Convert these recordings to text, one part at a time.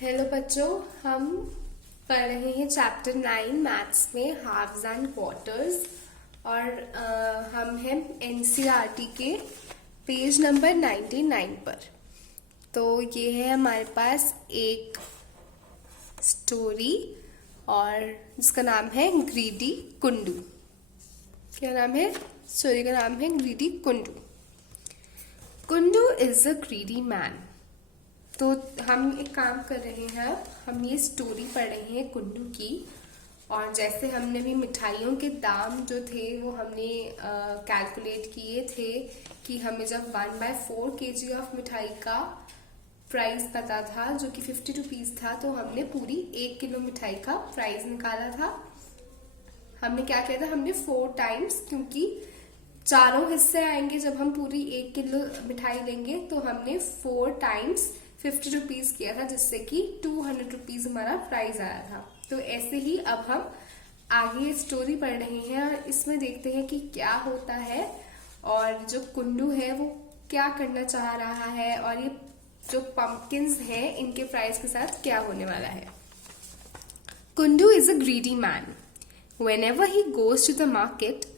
Hello बच्चों, हम पढ़ रहे हैं चैप्टर 9 मैथ्स में हाफ्स एंड क्वार्टर्स। और हम हैं एनसीईआरटी के पेज नंबर 99 पर। तो ये है हमारे पास एक स्टोरी और जिसका नाम है ग्रीडी कुंडू। क्या नाम है? स्टोरी का नाम है greedy Kundu. Kundu is a greedy man. तो हम एक काम कर रहे हैं, हम ये स्टोरी पढ़ रहे हैं कुंडू की। और जैसे हमने भी मिठाइयों के दाम जो थे वो हमने कैलकुलेट किए थे कि हमें जब 1/4 kg ऑफ मिठाई का प्राइस पता था जो कि 50 रुपीज था, तो हमने पूरी 1 किलो मिठाई का प्राइस निकाला था। हमने क्या किया था, हमने 4 टाइम्स, क्योंकि चारों हिस्से आएंगे जब हम पूरी 1 किलो मिठाई लेंगे, तो हमने 4 टाइम्स 50 रुपीज किया था, जिससे कि 200 रुपीज हमारा प्राइस आया था। तो ऐसे ही अब हम आगे स्टोरी पढ़ रहे हैं और इसमें देखते हैं कि क्या होता है और जो कुंडू है वो क्या करना चाह रहा है और ये जो पंपकिन्स हैं इनके प्राइस के साथ क्या होने वाला है। Kundu is a greedy man. Whenever he goes to the market,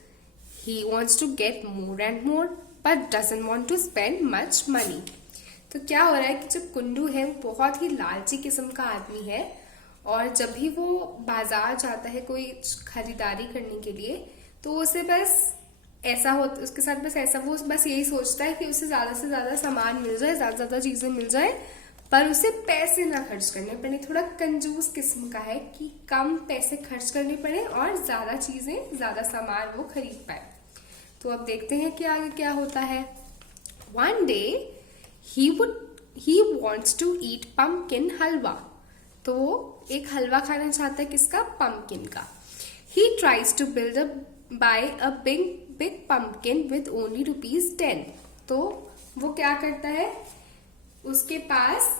he wants to get more and more, but doesn't want to spend much money. तो क्या हो रहा है कि जो कुंडू है वो बहुत ही लालची किस्म का आदमी है और जब भी वो बाजार जाता है कोई खरीदारी करने के लिए, तो उसे बस ऐसा हो, उसके साथ बस ऐसा, वो बस यही सोचता है कि उसे ज्यादा से ज्यादा सामान मिल जाए, ज्यादा से ज्यादा चीजें मिल जाए, पर उसे पैसे ना खर्च करने पड़े। थोड़ा कंजूस किस्म का है कि कम पैसे खर्च करने पड़े और ज्यादा चीजें, ज्यादा सामान वो खरीद पाए। तो अब देखते हैं कि आगे क्या होता है। One day he wants to eat pumpkin halwa. तो वो एक हलवा खाना चाहता है, किसका? pumpkin का। He tries to buy a big pumpkin with only ₹10. तो वो क्या करता है, उसके पास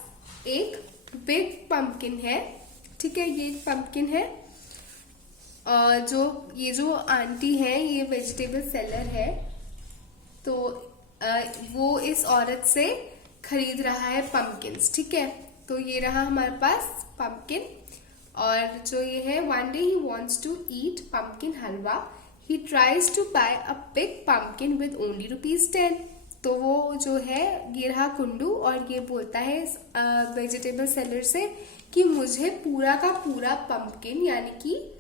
एक बिग पंपकिन है, ठीक है, ये एक पंपकिन है। और ये जो आंटी है ये वेजिटेबल सेलर है, तो वो इस औरत से खरीद रहा है पंपकिन्स, ठीक है। तो ये रहा हमारे पास पंपकिन। और जो ये है, one day he wants to eat pumpkin halwa, he tries to buy a big pumpkin with only ₹10. तो वो जो है, ये रहा कुंडू और ये बोलता है वेजिटेबल सेलर से कि मुझे पूरा का पूरा पंपकिन, यानी कि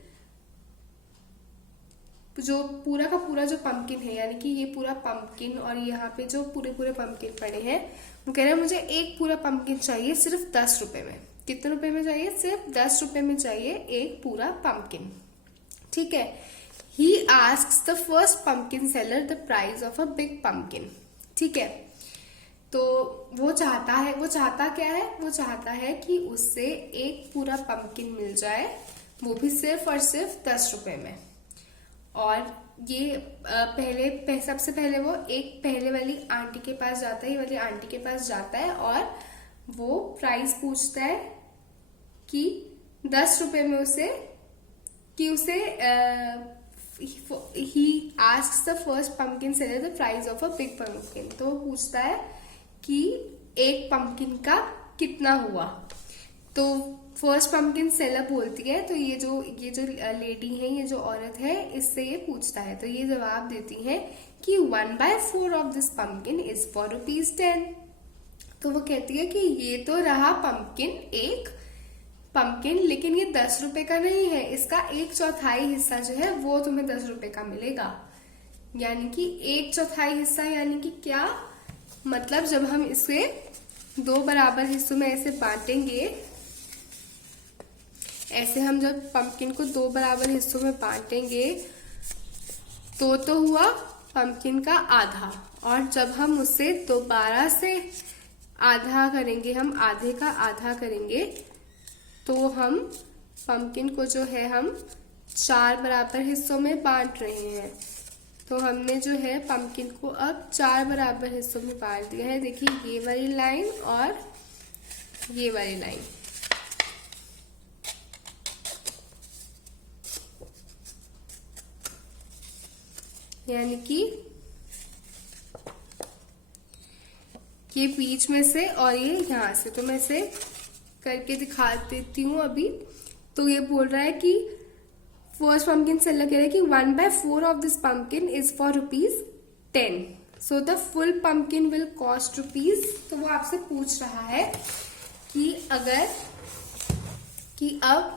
जो पूरा का पूरा जो पंपकिन है, यानी कि ये पूरा पंपकिन और यहाँ पे जो पूरे पूरे पंपकिन पड़े हैं, वो कह रहे हैं मुझे एक पूरा पंपकिन चाहिए सिर्फ 10 रुपए में। कितने रुपए में चाहिए? सिर्फ 10 रुपए में चाहिए एक पूरा पंपकिन, ठीक है। ही asks the first pumpkin seller the price of a big pumpkin, ठीक है। तो वो चाहता क्या है? वो चाहता है कि उससे एक पूरा पंपकिन मिल जाए, वो भी सिर्फ और सिर्फ 10 रुपए में। और ये सबसे पहले वो एक पहले वाली आंटी के पास जाता है, ये वाली आंटी के पास जाता है और वो प्राइस पूछता है कि 10 रुपए में he asks the first pumpkin seller the price of a big pumpkin. तो वो पूछता है कि एक पंपकिन का कितना हुआ। तो फर्स्ट पंपकिन सेलर बोलती है, तो ये जो लेडी है, ये जो औरत है, इससे ये पूछता है, तो ये जवाब देती है कि 1/4 of this pumpkin is for ₹10. तो वो कहती है कि ये तो रहा एक पंपकिन, लेकिन ये 10 रुपए का नहीं है, इसका 1/4 हिस्सा जो है वो तुम्हें 10 रुपए का मिलेगा। यानी कि 1/4 हिस्सा, यानी कि क्या मतलब, जब हम इसे 2 बराबर हिस्सों में ऐसे बांटेंगे, ऐसे हम जब पंपकिन को 2 बराबर हिस्सों में बांटेंगे तो हुआ पंपकिन का आधा। और जब हम उसे दोबारा से आधा करेंगे, हम आधे का आधा करेंगे, तो हम पंपकिन को जो है हम 4 बराबर हिस्सों में बांट रहे हैं। तो हमने जो है पंपकिन को अब 4 बराबर हिस्सों में बांट दिया है। देखिए, ये वाली लाइन और ये वाली लाइन। यानी कि ये बीच में से और ये यहाँ से, तो मैं इसे करके दिखा देती हूँ अभी। तो ये बोल रहा है कि फर्स्ट पंपकिन सेलर कह रहा है कि 1/4 of this pumpkin is for ₹10, so the full pumpkin will cost ₹। तो वो आपसे पूछ रहा है कि अगर अब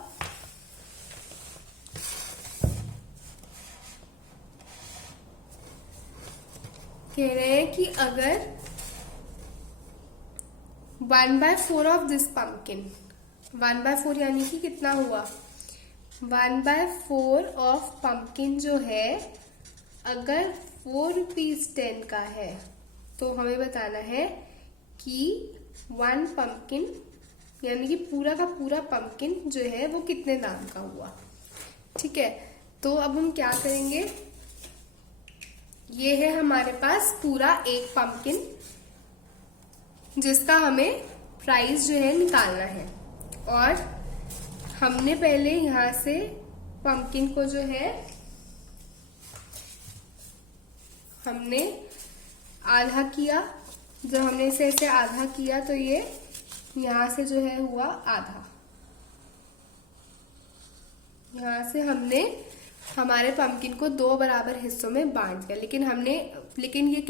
कह रहे हैं कि अगर 1/4 ऑफ दिस पंपकिन, 1/4 यानी कि कितना हुआ, 1/4 ऑफ पंपकिन जो है अगर ₹4.10 का है तो हमें बताना है कि 1 पंपकिन यानी कि पूरा का पूरा पंपकिन जो है वो कितने दाम का हुआ। ठीक है, तो अब हम क्या करेंगे, ये है हमारे पास पूरा एक पंपकिन जिसका हमें प्राइस जो है निकालना है। और हमने पहले यहां से पंपकिन को जो है हमने आधा किया, जब हमने इसे ऐसे आधा किया तो ये यहां से जो है हुआ आधा। यहां से हमने हमारे पंपकिन को 2 बराबर हिस्सों में बांट दिया। लेकिन ये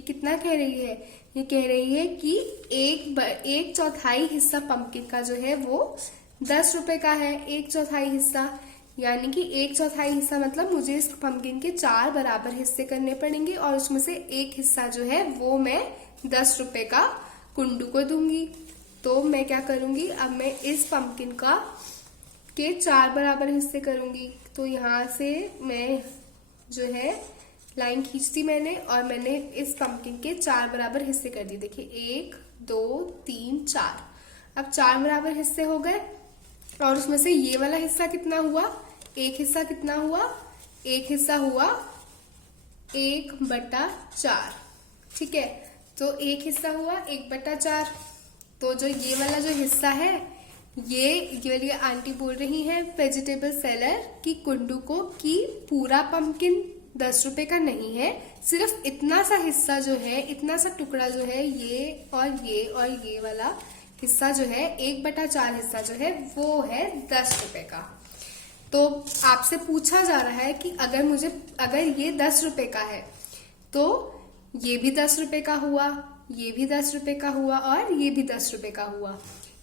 कितना कह रही है, ये कह रही है कि एक चौथाई हिस्सा पंपकिन का जो है वो 10 रुपए का है। 1/4 हिस्सा यानी कि 1/4 हिस्सा मतलब मुझे इस पंपकिन के 4 बराबर हिस्से करने पड़ेंगे और उसमें से एक हिस्सा जो है वो मैं 10 रुपए का कुंडू को दूंगी। तो मैं क्या करूंगी, अब मैं इस पंपकिन के 4 बराबर हिस्से करूंगी। तो यहाँ से मैं जो है लाइन खींचती मैंने और मैंने इस पंपकिन के 4 बराबर हिस्से कर दिए। देखिए 1 2 3 4, अब 4 बराबर हिस्से हो गए और उसमें से ये वाला हिस्सा कितना हुआ, एक हिस्सा कितना हुआ, एक हिस्सा हुआ 1/4। ठीक है, तो एक हिस्सा हुआ 1/4। तो जो ये वाला जो हिस्सा है ये वाली आंटी बोल रही है वेजिटेबल सेलर की कुंडू को कि पूरा पंपकिन 10 रुपए का नहीं है, सिर्फ इतना सा हिस्सा जो है, इतना सा टुकड़ा जो है, ये और ये वाला हिस्सा जो है 1/4 हिस्सा जो है वो है 10 रुपए का। तो आपसे पूछा जा रहा है कि अगर ये 10 रुपए का है तो ये भी 10 रुपए का हुआ, ये भी 10 रुपए का हुआ और ये भी 10 रुपए का हुआ।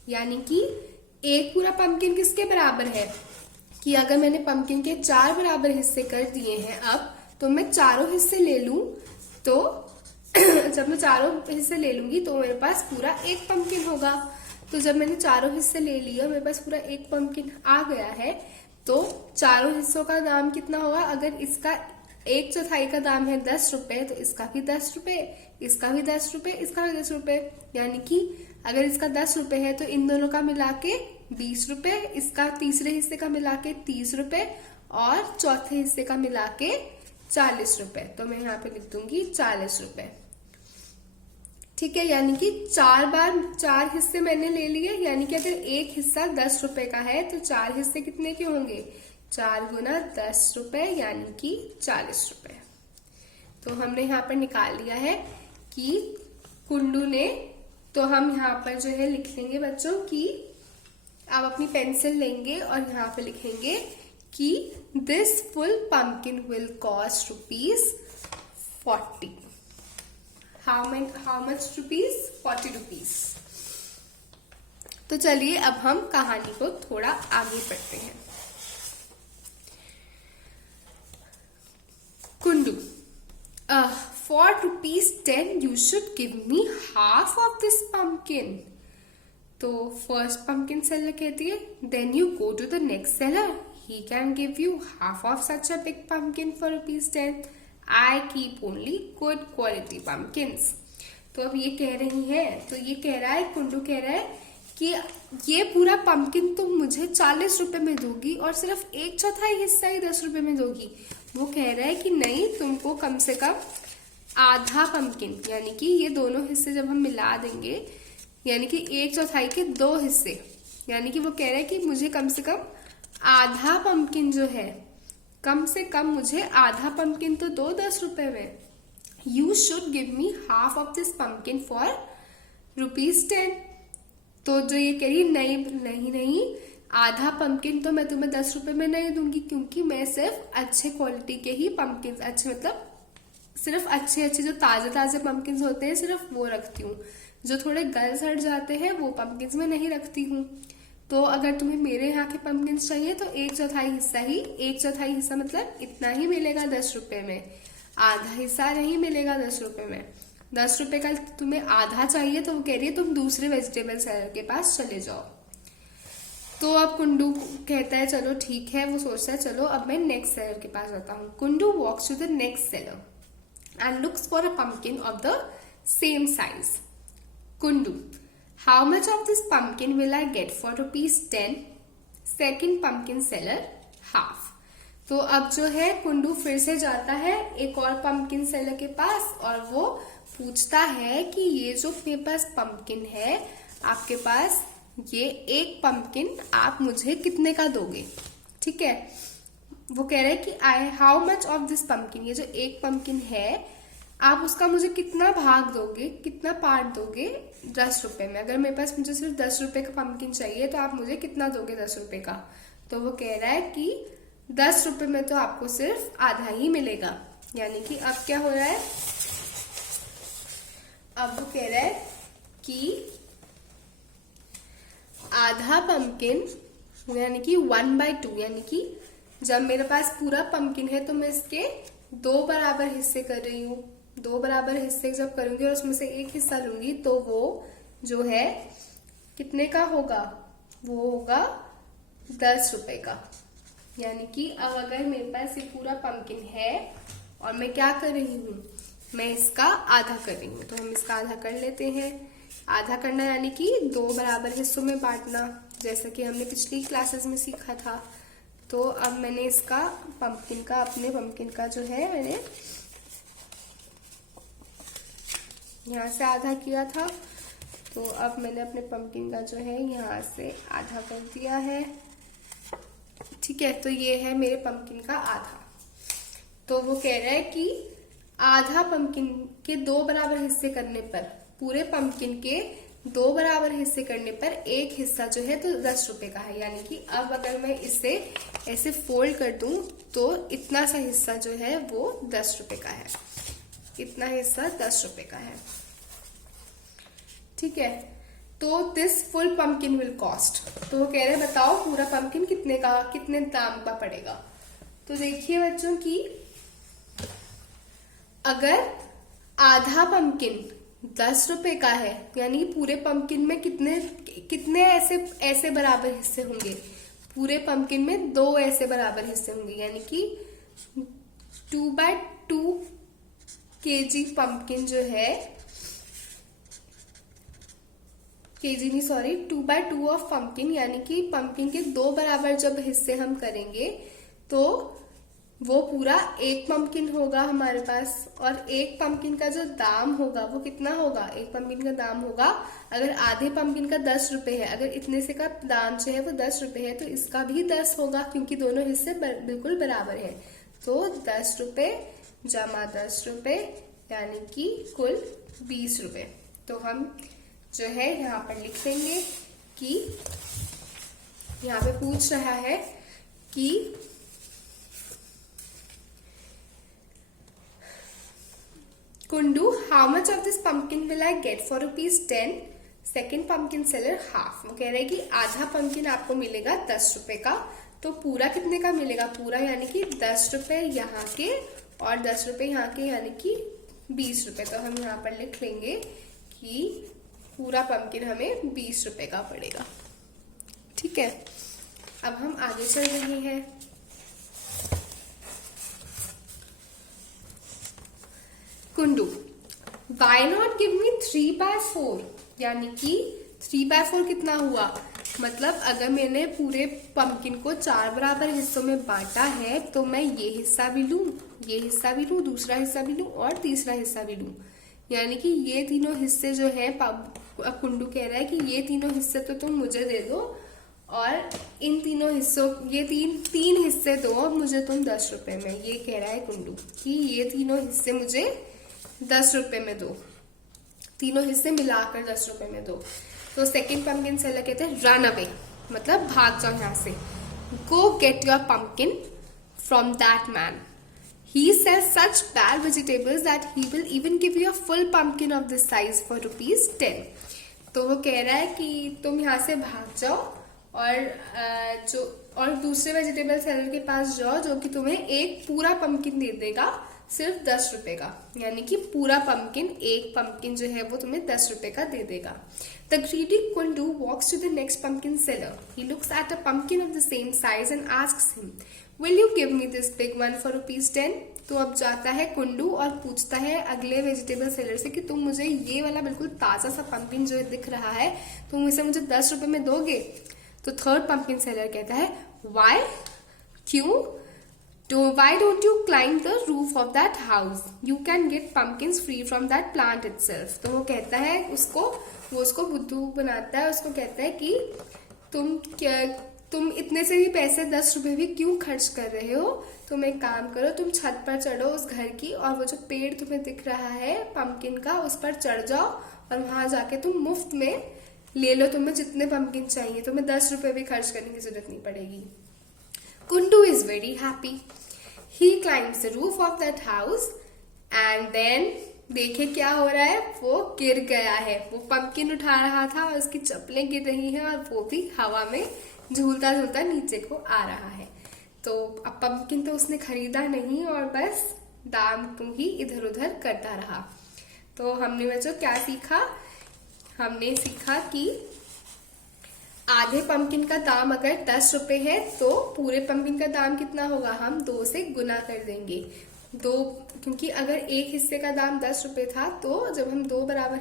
यानी कि एक पूरा पंपकिन किसके बराबर है कि अगर मैंने पंपकिन के 4 बराबर हिस्से कर दिए हैं अब, तो मैं चारों हिस्से ले लूं तो जब मैं चारों हिस्से ले लूंगी तो मेरे पास पूरा एक पंपकिन होगा। तो जब मैंने चारों हिस्से ले लिया, मेरे पास पूरा एक पंपकिन आ गया है, तो चारों हिस्सों का दाम कितना होगा, अगर इसका 1/4 का दाम है 10 रुपए तो इसका भी 10 रुपए, इसका भी 10 रुपए, इसका भी 10 रुपए। यानी कि अगर इसका 10 रुपए है तो इन दोनों का मिला के 20 रुपए, इसका तीसरे हिस्से का मिला के 30 रुपए और चौथे हिस्से का मिला के 40 रुपए। तो मैं यहाँ पे लिख दूंगी 40 रुपए। ठीक है, यानी कि 4 बार 4 हिस्से मैंने ले लिए, यानी कि अगर एक हिस्सा 10 रुपए का है तो 4 हिस्से कितने के होंगे, 4 गुना 10 रुपए यानी कि 40 रुपए। तो हमने यहाँ पर निकाल लिया है कि कुंडू ने, तो हम यहाँ पर जो है लिख लेंगे बच्चों कि आप अपनी पेंसिल लेंगे और यहाँ पे लिखेंगे कि this full pumpkin will cost ₹40। How much rupees, 40 rupees. तो चलिए अब हम कहानी को थोड़ा आगे पढ़ते हैं। Kundu, for ₹10 you should give me half of this pumpkin। तो फर्स्ट पंपकिन सेलर कहती है then you go to the next seller, he can give you half of such a big pumpkin for ₹10। I keep only good quality pumpkins। तो अब ये कह रही है, तो ये कह रहा है, कुंडू कह रहा है कि ये पूरा पंपकिन तुम मुझे 40 रुपए में दोगी और सिर्फ 1/4 हिस्सा ही 10 रुपए में दोगी। वो कह रहा है कि नहीं, तुमको कम से कम आधा पंपकिन, यानी कि ये दोनों हिस्से जब हम मिला देंगे यानी कि 1/4 के 2 हिस्से, यानी कि वो कह रहा है कि मुझे कम से कम आधा पंपकिन जो है, कम से कम मुझे आधा पंपकिन तो दो 10 रुपए में। You should give me half of this pumpkin for ₹10। तो जो ये कह रही नहीं नहीं नहीं, आधा पंपकिन तो मैं तुम्हें 10 रुपए में नहीं दूंगी, क्योंकि मैं सिर्फ अच्छे क्वालिटी के ही पंपकिन, अच्छे मतलब सिर्फ अच्छे अच्छे जो ताजे ताजे पंपकिन होते हैं सिर्फ वो रखती हूँ, जो थोड़े गल सड़ जाते हैं वो पंपकिन में नहीं रखती हूँ। तो अगर तुम्हें मेरे यहाँ के पंपकिन चाहिए तो 1/4 हिस्सा ही, 1/4 हिस्सा मतलब इतना ही मिलेगा 10 रुपए में, आधा हिस्सा नहीं मिलेगा 10 रुपए में। 10 रुपए का तुम्हें आधा चाहिए तो वो कह रही है तुम दूसरे वेजिटेबल सेलर के पास चले जाओ। तो अब कुंडू कहता है चलो ठीक है, वो सोचता है चलो अब मैं नेक्स्ट सेलर के पास जाता हूँ। Kundu walks to the next seller and looks for a pumpkin of the same size. Kundu, how much of this pumpkin will I get for ₹10? Second pumpkin seller, half. तो अब जो है कुंडू फिर से जाता है एक और पंपकिन सेलर के पास और वो पूछता है कि ये जो मेरे पास पंपकिन है आपके पास, ये एक पंपकिन आप मुझे कितने का दोगे? ठीक है, वो कह रहे हैं कि I how much of this pumpkin, ये जो एक पंपकिन है आप उसका मुझे कितना भाग दोगे, कितना पार्ट दोगे 10 रुपए में। अगर मेरे पास मुझे सिर्फ 10 रुपए का पंपकिन चाहिए तो आप मुझे कितना दोगे 10 रुपए का? तो वो कह रहा है कि 10 रुपए में तो आपको सिर्फ आधा ही मिलेगा। यानी कि अब क्या हो रहा है, अब वो कह रहा है कि आधा पंपकिन यानी कि 1/2, यानी कि जब मेरे पास पूरा पंपकिन है तो मैं इसके 2 बराबर हिस्से कर रही हूँ। 2 बराबर हिस्से जब करूंगी और उसमें से एक हिस्सा लूंगी तो वो जो है कितने का होगा, वो होगा 10 रुपए का। यानी कि अब अगर मेरे पास ये पूरा पंपकिन है और मैं क्या कर रही हूँ, मैं इसका आधा कर रही हूँ, तो हम इसका आधा कर लेते हैं। आधा करना यानी कि 2 बराबर हिस्सों में बांटना, जैसा कि हमने पिछली क्लासेस में सीखा था। तो अब मैंने इसका पंपकिन का, अपने पंपकिन का जो है मैंने यहाँ से आधा किया था, तो अब मैंने अपने पंपकिन का जो है यहाँ से आधा कर दिया है। ठीक है, तो ये है मेरे पंपकिन का आधा। तो वो कह रहा है कि आधा पंपकिन के 2 बराबर हिस्से करने पर, पूरे पंपकिन के 2 बराबर हिस्से करने पर एक हिस्सा जो है तो 10 रुपए का है। यानी कि अब अगर मैं इसे ऐसे फोल्ड कर दूं तो इतना सा हिस्सा जो है वो 10 रुपए का है, इतना हिस्सा 10 रुपए का है। ठीक है, तो this full pumpkin will cost, तो वो कह रहे हैं बताओ पूरा पंपकिन कितने का, कितने दाम का पड़ेगा। तो देखिए बच्चों की अगर आधा पंपकिन 10 रुपए का है, यानी पूरे पंपकिन में कितने कितने ऐसे बराबर हिस्से होंगे, पूरे पंपकिन में 2 ऐसे बराबर हिस्से होंगे, यानी कि 2/2 kg पंपकिन जो है, केजी नहीं सॉरी 2/2 ऑफ पंपकिन, यानी कि पंपकिन के 2 बराबर जब हिस्से हम करेंगे तो वो पूरा एक पंपकिन होगा हमारे पास। और एक पंपकिन का जो दाम होगा वो कितना होगा, एक पंपकिन का दाम होगा, अगर आधे पंपकिन का 10 रुपए है, अगर इतने से का दाम जो है वो 10 रुपए है तो इसका भी 10 होगा, क्योंकि दोनों हिस्से बिल्कुल बराबर है। तो 10 रुपए जमा 10 रुपए यानी कि कुल 20 रुपए। तो हम जो है यहाँ पर लिख देंगे कि यहाँ पे पूछ रहा है कि Kundu how much of this pumpkin will I get for ₹10? Second pumpkin seller half, वो कह रहे हैं कि आधा पंपकिन आपको मिलेगा 10 रुपए का। तो पूरा कितने का मिलेगा, पूरा यानी कि 10 रुपए यहाँ के और 10 रुपए यहाँ के, यानी कि 20 रुपए। तो हम यहाँ पर लिख लेंगे कि पूरा पंपकिन हमें 20 रुपए का पड़ेगा। ठीक है, अब हम आगे चल रहे हैं। Kundu, why not give me 3/4, यानी कि 3/4 कितना हुआ, मतलब अगर मैंने पूरे पंपकिन को 4 बराबर हिस्सों में बांटा है तो मैं ये हिस्सा भी लूं, ये हिस्सा भी लूं, दूसरा हिस्सा भी लूं और तीसरा हिस्सा भी लूं। यानी कि ये तीनों हिस्से जो है, अब कुंडू कह रहा है कि ये तीनों हिस्से तो तुम मुझे दे दो और इन तीनों हिस्सों, ये तीन हिस्से दो मुझे तुम 10 रुपए में। ये कह रहा है कुंडू कि ये तीनों हिस्से मुझे 10 रुपए में दो, तीनों हिस्से मिलाकर 10 रुपए में दो। तो सेकंड पंपकिन सेलर कहते हैं रन अवे, मतलब भाग जाओ यहाँ से। गो get your pumpkin from that man, he sells such bad vegetables that he will even give you a full pumpkin of this size for ₹10। तो वो कह रहा है कि तुम यहाँ से भाग जाओ और दूसरे वेजिटेबल सेलर के पास जाओ जो कि तुम्हें एक पूरा पंपकिन दे देगा सिर्फ 10 रुपए का, यानी कि पूरा पंपकिन, एक पंपकिन जो है वो तुम्हें 10 रुपए का दे देगा। The greedy Kundu walks to the next pumpkin seller. He looks at a pumpkin of the same size and asks him, "Will you give me this big one for ₹10?" तो अब जाता है कुंडू और पूछता है अगले वेजिटेबल सेलर से कि तुम मुझे ये वाला बिल्कुल ताजा सा पंपकिन जो दिख रहा है, तुम इसे मुझे 10 रुपए में दोगे? तो थर्ड पंपकिन सेलर कहता है, "Why? क्यों? Why don't you climb the roof of that house? You can get pumpkins free from that plant itself." तो वो कहता है वो उसको बुद्धू बनाता है, उसको कहता है कि तुम इतने से भी पैसे 10 रुपए भी क्यों खर्च कर रहे हो? तुम एक काम करो, तुम छत पर चढ़ो उस घर की और वो जो पेड़ तुम्हें दिख रहा है पंपकिन का, उस पर चढ़ जाओ और वहां जाके तुम मुफ्त में ले लो, तुम्हें जितने पंपकिन चाहिए, तुम्हें 10 रुपए भी खर्च करने की जरूरत नहीं पड़ेगी। Kundu is very happy. He climbs the roof of that house and then देखे क्या हो रहा है, वो गिर गया है। वो पंपकिन उठा रहा था और उसकी चप्पलें गिर रही हैं और वो भी हवा में झूलता झूलता नीचे को आ रहा है। तो अब पंपकिन तो उसने खरीदा नहीं और बस दाम को ही इधर उधर करता रहा। तो हमने बच्चों क्या सीखा? हमने सीखा कि आधे पंपकिन का दाम अगर 10 रुपए है तो पूरे पंपकिन का दाम कितना होगा? हम 2 से गुना कर देंगे। क्योंकि अगर एक हिस्से का दाम 10 रुपए था तो जब हम दो बराबर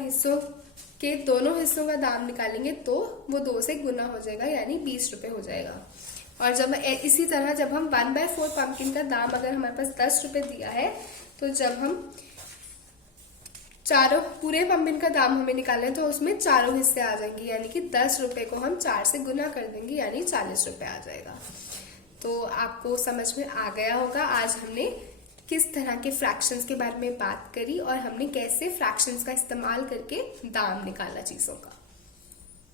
हिस्सों के दोनों हिस्सों का दाम निकालेंगे तो वो 2 से गुना हो जाएगा, यानी 20 रुपए हो जाएगा। और जब इसी तरह जब हम 1/4 पंपकिन का दाम अगर हमारे पास 10 रुपए दिया है तो जब हम पूरे पंपकिन का दाम हमें निकालना है तो उसमें चारों हिस्से आ जाएंगे, यानी कि 10 रुपए को हम 4 से गुना कर देंगे, यानी 40 रुपए आ जाएगा। तो आपको समझ में आ गया होगा आज हमने किस तरह के फ्रैक्शंस के बारे में बात करी और हमने कैसे फ्रैक्शंस का इस्तेमाल करके दाम निकाला चीजों का।